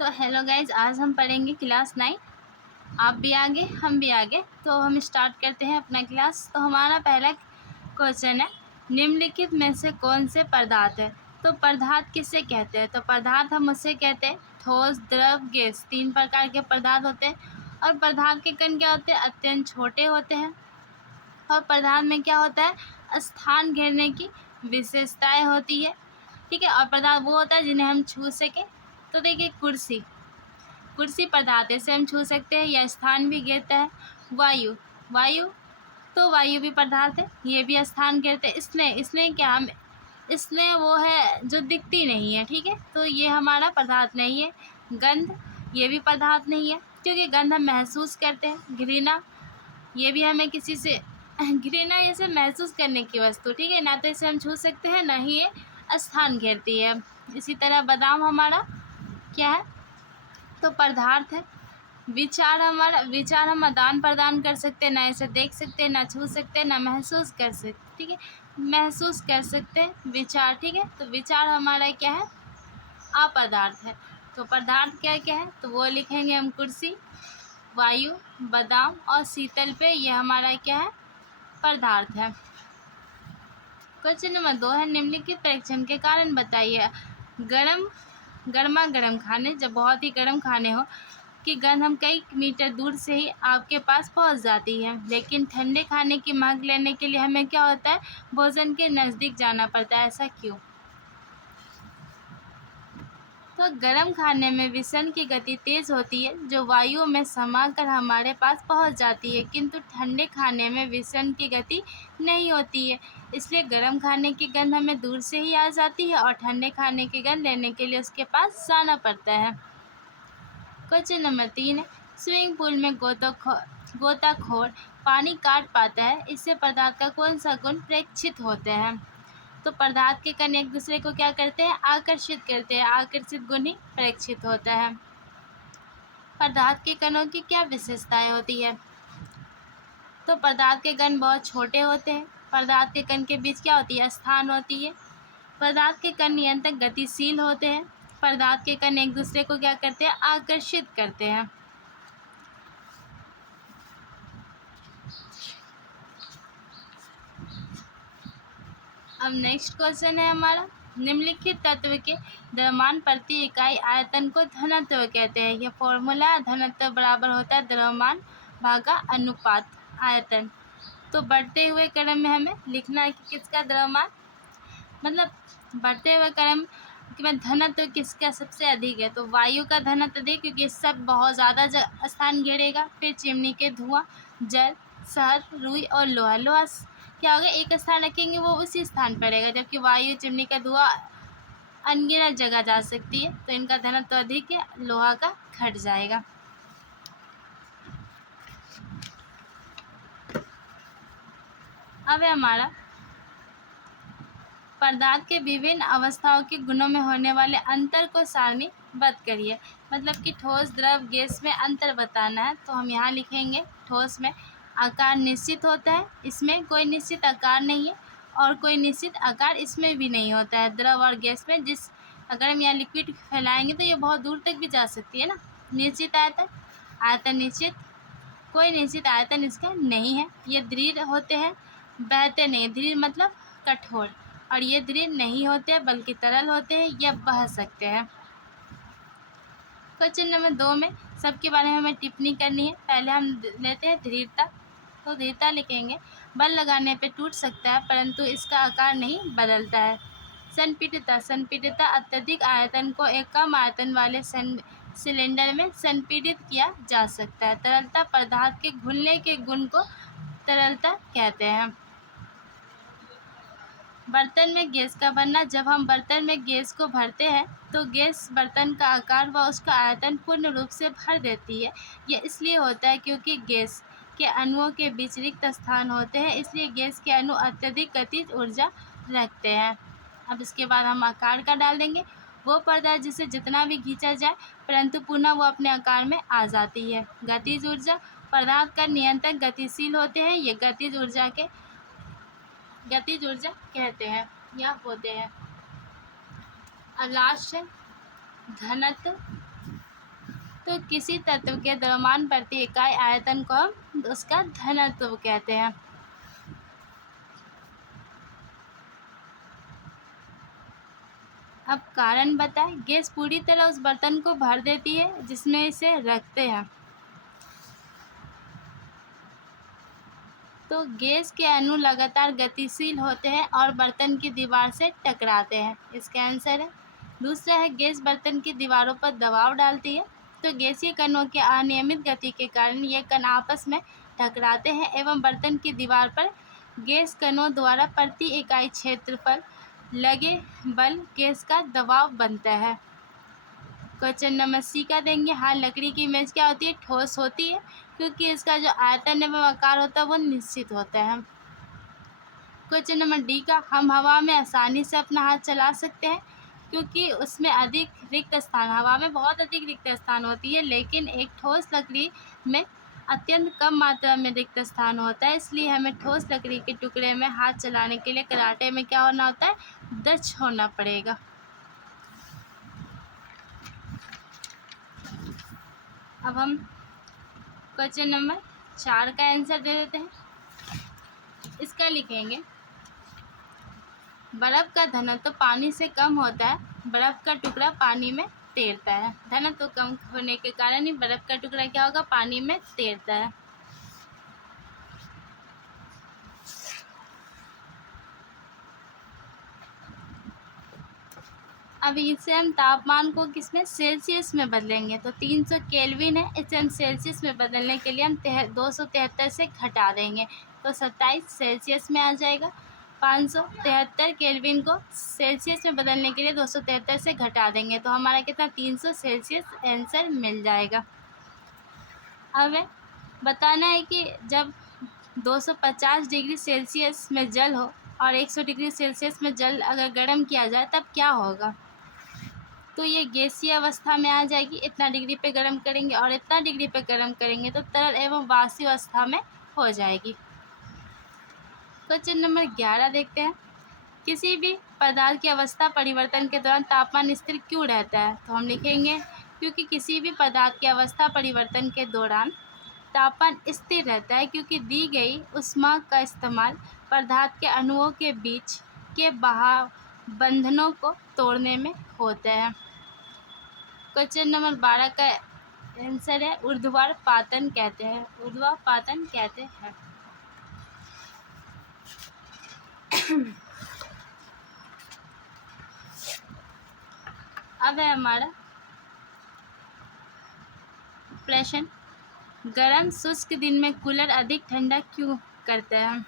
तो hello guys, आज हम पढ़ेंगे क्लास 9। आप भी आगे, हम भी आगे। तो हम स्टार्ट करते हैं अपना क्लास। तो हमारा पहला क्वेश्चन है, निम्नलिखित में से कौन से पदार्थ है। तो पदार्थ किसे कहते हैं। तो पदार्थ हम उसे कहते हैं ठोस, द्रव, गैस। 3 प्रकार के पदार्थ होते हैं। और पदार्थ के कण क्या होते हैं, अत्यंत छोटे होते हैं। और पदार्थ में क्या होता है, स्थान घेरने की विशेषताएं होती है। ठीक है। और पदार्थ वो होता है जिन्हें हम छू सकें। तो देखिए, कुर्सी कुर्सी पदार्थ है, इसे हम छू सकते हैं या स्थान भी घेरता है। वायु वायु तो वायु भी पदार्थ है, ये भी स्थान घेरते हैं। स्नेह क्या, हम स्नेह वो है जो दिखती नहीं है। ठीक है, तो ये हमारा पदार्थ नहीं है। गंध, ये भी पदार्थ नहीं है क्योंकि गंध हम महसूस करते हैं। घृणा, ये भी हमें किसी से घृणा ये सब महसूस करने की वस्तु। ठीक है ना, तो इसे हम छू सकते हैं, ना ही ये स्थान घेरती है। इसी तरह बादाम हमारा क्या है, तो पदार्थ है। विचार हम आदान प्रदान कर सकते हैं, ना इसे देख सकते हैं, ना छू सकते हैं, ना महसूस कर सकते। ठीक है, महसूस कर सकते हैं विचार। ठीक है, तो विचार हमारा क्या है, अपदार्थ है। तो पदार्थ क्या क्या है, तो वो लिखेंगे हम कुर्सी, वायु, बादाम और शीतल पे, ये हमारा क्या है, पदार्थ है। क्वेश्चन नंबर 2 है, निम्नलिखित परीक्षण के कारण बताइए। गर्मा गर्म खाने, जब बहुत ही गर्म खाने हो कि गंध हम कई मीटर दूर से ही आपके पास पहुंच जाती है। लेकिन ठंडे खाने की महक लेने के लिए हमें क्या होता है, भोजन के नज़दीक जाना पड़ता है। ऐसा क्यों। तो गर्म खाने में विषण की गति तेज होती है, जो वायु में समाकर हमारे पास पहुंच जाती है। किंतु ठंडे खाने में विषण की गति नहीं होती है, इसलिए गर्म खाने की गंध हमें दूर से ही आ जाती है और ठंडे खाने की गंध लेने के लिए उसके पास जाना पड़ता है। क्वेश्चन नंबर 3 है, स्विमिंग पूल में गोताखोर पानी काट पाता है, इससे पदार्थ का कौन सा गुण प्रेक्षित होते हैं। तो पदार्थ के कण एक दूसरे को क्या करते हैं, आकर्षित करते हैं। आकर्षित गुण ही प्रेक्षित होता है। पदार्थ के कणों की क्या विशेषताएं होती है। तो पदार्थ के कण बहुत छोटे होते हैं। पदार्थ के कण के बीच क्या होती है, स्थान होती है। पदार्थ के कण निरंतर गतिशील होते हैं। पदार्थ के कण एक दूसरे को क्या करते हैं, आकर्षित करते हैं। अब नेक्स्ट क्वेश्चन है हमारा, निम्नलिखित तत्व के द्रव्यमान प्रति इकाई आयतन को घनत्व कहते हैं। यह फॉर्मूला, घनत्व बराबर होता है द्रव्यमान भागा अनुपात आयतन। तो बढ़ते हुए क्रम में हमें लिखना है कि किसका द्रव्यमान, मतलब बढ़ते हुए क्रम में घनत्व किसका सबसे अधिक है। तो वायु का घनत्व अधिक, क्योंकि सब बहुत ज़्यादा स्थान घेरेगा। फिर चिमनी के धुआं, जल, शहद, रुई और लोहा। लोहा क्या होगा, एक स्थान रखेंगे वो उसी स्थान पर रहेगा, जबकि वायु, चिमनी का धुआं अनगिनत जगह जा सकती है। तो इनका घनत्व अधिक है, लोहा का घट जाएगा। अब है हमारा पदार्थ के विभिन्न अवस्थाओं के गुणों में होने वाले अंतर को सारणीबद्ध करिए। मतलब कि ठोस, द्रव, गैस में अंतर बताना है। तो हम यहाँ लिखेंगे, ठोस में आकार निश्चित होता है, इसमें कोई निश्चित आकार नहीं है, और कोई निश्चित आकार इसमें भी नहीं होता है। द्रव और गैस में अगर हम यहाँ लिक्विड फैलाएंगे तो ये बहुत दूर तक भी जा सकती है ना। निश्चित आयतन, आयतन निश्चित, कोई निश्चित आयतन इसका नहीं है। ये दृढ़ होते हैं, बहते नहीं। दृढ़ मतलब कठोर, और ये दृढ़ नहीं होते हैं बल्कि तरल होते हैं, या बह सकते हैं। क्वेश्चन नंबर 2 में सबके बारे में हमें टिप्पणी करनी है। पहले हम लेते हैं दृढ़ता। तो दृढ़ता लिखेंगे, बल लगाने पे टूट सकता है परंतु इसका आकार नहीं बदलता है। संपीडितता, संपीडितता अत्यधिक आयतन को एक कम आयतन वाले सिलेंडर में संपीडित किया जा सकता है। तरलता, पदार्थ के घुलने के गुण को तरलता कहते हैं। बर्तन में गैस का बनना, जब हम बर्तन में गैस को भरते हैं तो गैस बर्तन का आकार व उसका आयतन पूर्ण रूप से भर देती है। यह इसलिए होता है क्योंकि गैस के अणुओं के बीच रिक्त स्थान होते हैं, इसलिए गैस के अणु अत्यधिक गतिज ऊर्जा रखते हैं। अब इसके बाद हम आकार का डाल देंगे। वो पदार्थ जिसे जितना भी खींचा जाए परंतु पुनः वो अपने आकार में आ जाती है। गतिज ऊर्जा, पदार्थ का नियंत्रक गतिशील होते हैं, ये गतिज ऊर्जा कहते हैं या होते हैं। अब लास्ट है घनत्व। तो किसी तत्व के द्रव्यमान प्रति इकाई आयतन को हम उसका घनत्व कहते हैं। अब कारण बताएं। गैस पूरी तरह उस बर्तन को भर देती है जिसमें इसे रखते हैं। तो गैस के अणु लगातार गतिशील होते हैं और बर्तन की दीवार से टकराते हैं, इसका आंसर है। दूसरा है गैस बर्तन की दीवारों पर दबाव डालती है। तो गैसीय कणों के अनियमित गति के कारण ये कण आपस में टकराते हैं एवं बर्तन की दीवार पर गैस कणों द्वारा प्रति इकाई क्षेत्रफल लगे बल गैस का दबाव बनता है। क्वेश्चन नंबर सी का देंगे। हाँ, लकड़ी की इमेज क्या होती है? ठोस होती है, क्योंकि इसका जो आयतन एवं आकार होता है वो निश्चित होता है। क्वेश्चन नंबर डी का, हम हवा में आसानी से अपना हाथ चला सकते हैं क्योंकि उसमें अधिक रिक्त स्थान, हवा में बहुत अधिक रिक्त स्थान होती है, लेकिन एक ठोस लकड़ी में अत्यंत कम मात्रा में रिक्त स्थान होता है। इसलिए हमें ठोस लकड़ी के टुकड़े में हाथ चलाने के लिए कराटे में क्या होना होता है? दक्ष होना पड़ेगा। अब हम क्वेश्चन नंबर 4 का आंसर दे देते हैं। इसका लिखेंगे, बर्फ का घनत्व पानी से कम होता है, बर्फ का टुकड़ा पानी में तैरता है। घनत्व कम होने के कारण ही बर्फ का टुकड़ा क्या होगा? पानी में तैरता है। अब इसे हम तापमान को किसमें? सेल्सियस में बदलेंगे। तो 300 केल्विन है, इसे हम सेल्सियस में बदलने के लिए हम 273 से घटा देंगे तो 27 सेल्सियस में आ जाएगा। 573 केल्विन को सेल्सियस में बदलने के लिए 273 से घटा देंगे तो हमारा कितना? 300 सेल्सियस आंसर मिल जाएगा। अब बताना है कि जब 250 डिग्री सेल्सियस में जल हो और 100 डिग्री सेल्सियस में जल अगर गर्म किया जाए तब क्या होगा? तो ये गैसीय अवस्था में आ जाएगी। इतना डिग्री पे गर्म करेंगे और इतना डिग्री पे गर्म करेंगे तो तरल एवं वाष्प अवस्था में हो जाएगी। क्वेश्चन नंबर 11 देखते हैं। किसी भी पदार्थ की अवस्था परिवर्तन के दौरान तापमान स्थिर क्यों रहता है? तो हम लिखेंगे, क्योंकि किसी भी पदार्थ की अवस्था परिवर्तन के दौरान तापमान स्थिर रहता है क्योंकि दी गई ऊष्मा का इस्तेमाल पदार्थ के अणुओं के बीच के बहाव बंधनों को तोड़ने में होता है। क्वेश्चन नंबर 12 का आंसर है ऊर्ध्वापातन कहते हैं। ऊर्ध्वापातन कहते हैं। अब है हमारा प्रश्न, गर्म शुष्क दिन में कूलर अधिक ठंडा क्यों करता है?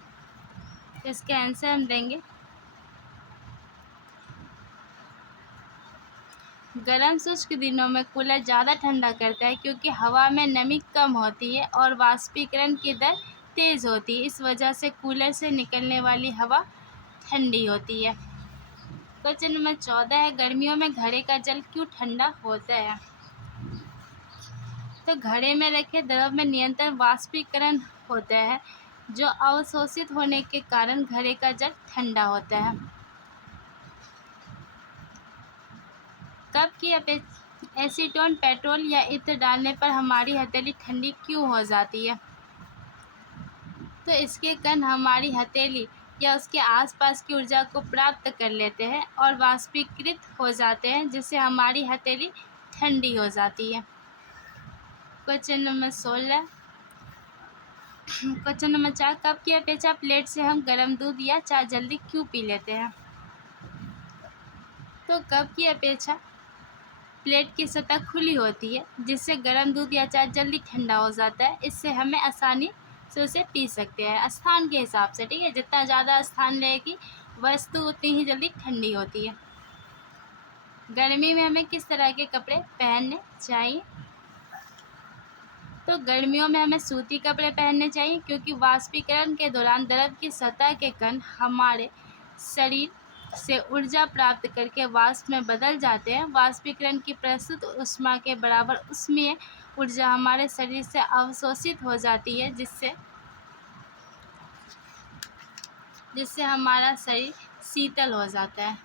इसके आंसर हम देंगे, गर्म शुष्क दिनों में कूलर ज़्यादा ठंडा करता है क्योंकि हवा में नमी कम होती है और वाष्पीकरण की दर तेज़ होती है। इस वजह से कूलर से निकलने वाली हवा ठंडी होती है। क्वेश्चन नंबर 14 है, गर्मियों में घड़े का जल क्यों ठंडा होता है? तो घड़े में रखे द्रव में निरंतर वाष्पीकरण होता है जो अवशोषित होने के कारण घड़े का जल ठंडा होता है। कब की एसीटोन, पेट्रोल या इत्र डालने पर हमारी हथेली ठंडी क्यों हो जाती है? तो इसके कण हमारी हथेली या उसके आसपास की ऊर्जा को प्राप्त कर लेते हैं और वाष्पीकृत हो जाते हैं जिससे हमारी हथेली ठंडी हो जाती है। Question number 16। Question number 4, cup की अपेक्षा प्लेट से हम गर्म दूध या चाय जल्दी क्यों पी लेते हैं? तो कप की अपेक्षा प्लेट की सतह खुली होती है जिससे गर्म दूध या चाय जल्दी ठंडा हो जाता है। इससे हमें आसानी से उसे पी सकते हैं स्थान के हिसाब से, ठीक है। जितना ज़्यादा स्थान रहेगी वस्तु उतनी ही जल्दी ठंडी होती है। गर्मी में हमें किस तरह के कपड़े पहनने चाहिए? तो गर्मियों में हमें सूती कपड़े पहनने चाहिए क्योंकि वाष्पीकरण के दौरान द्रव की सतह के कण हमारे शरीर से ऊर्जा प्राप्त करके वाष्प में बदल जाते हैं। वाष्पीकरण की प्रस्तुत ऊष्मा के बराबर ऊष्मीय ऊर्जा हमारे शरीर से अवशोषित हो जाती है जिससे हमारा शरीर शीतल हो जाता है।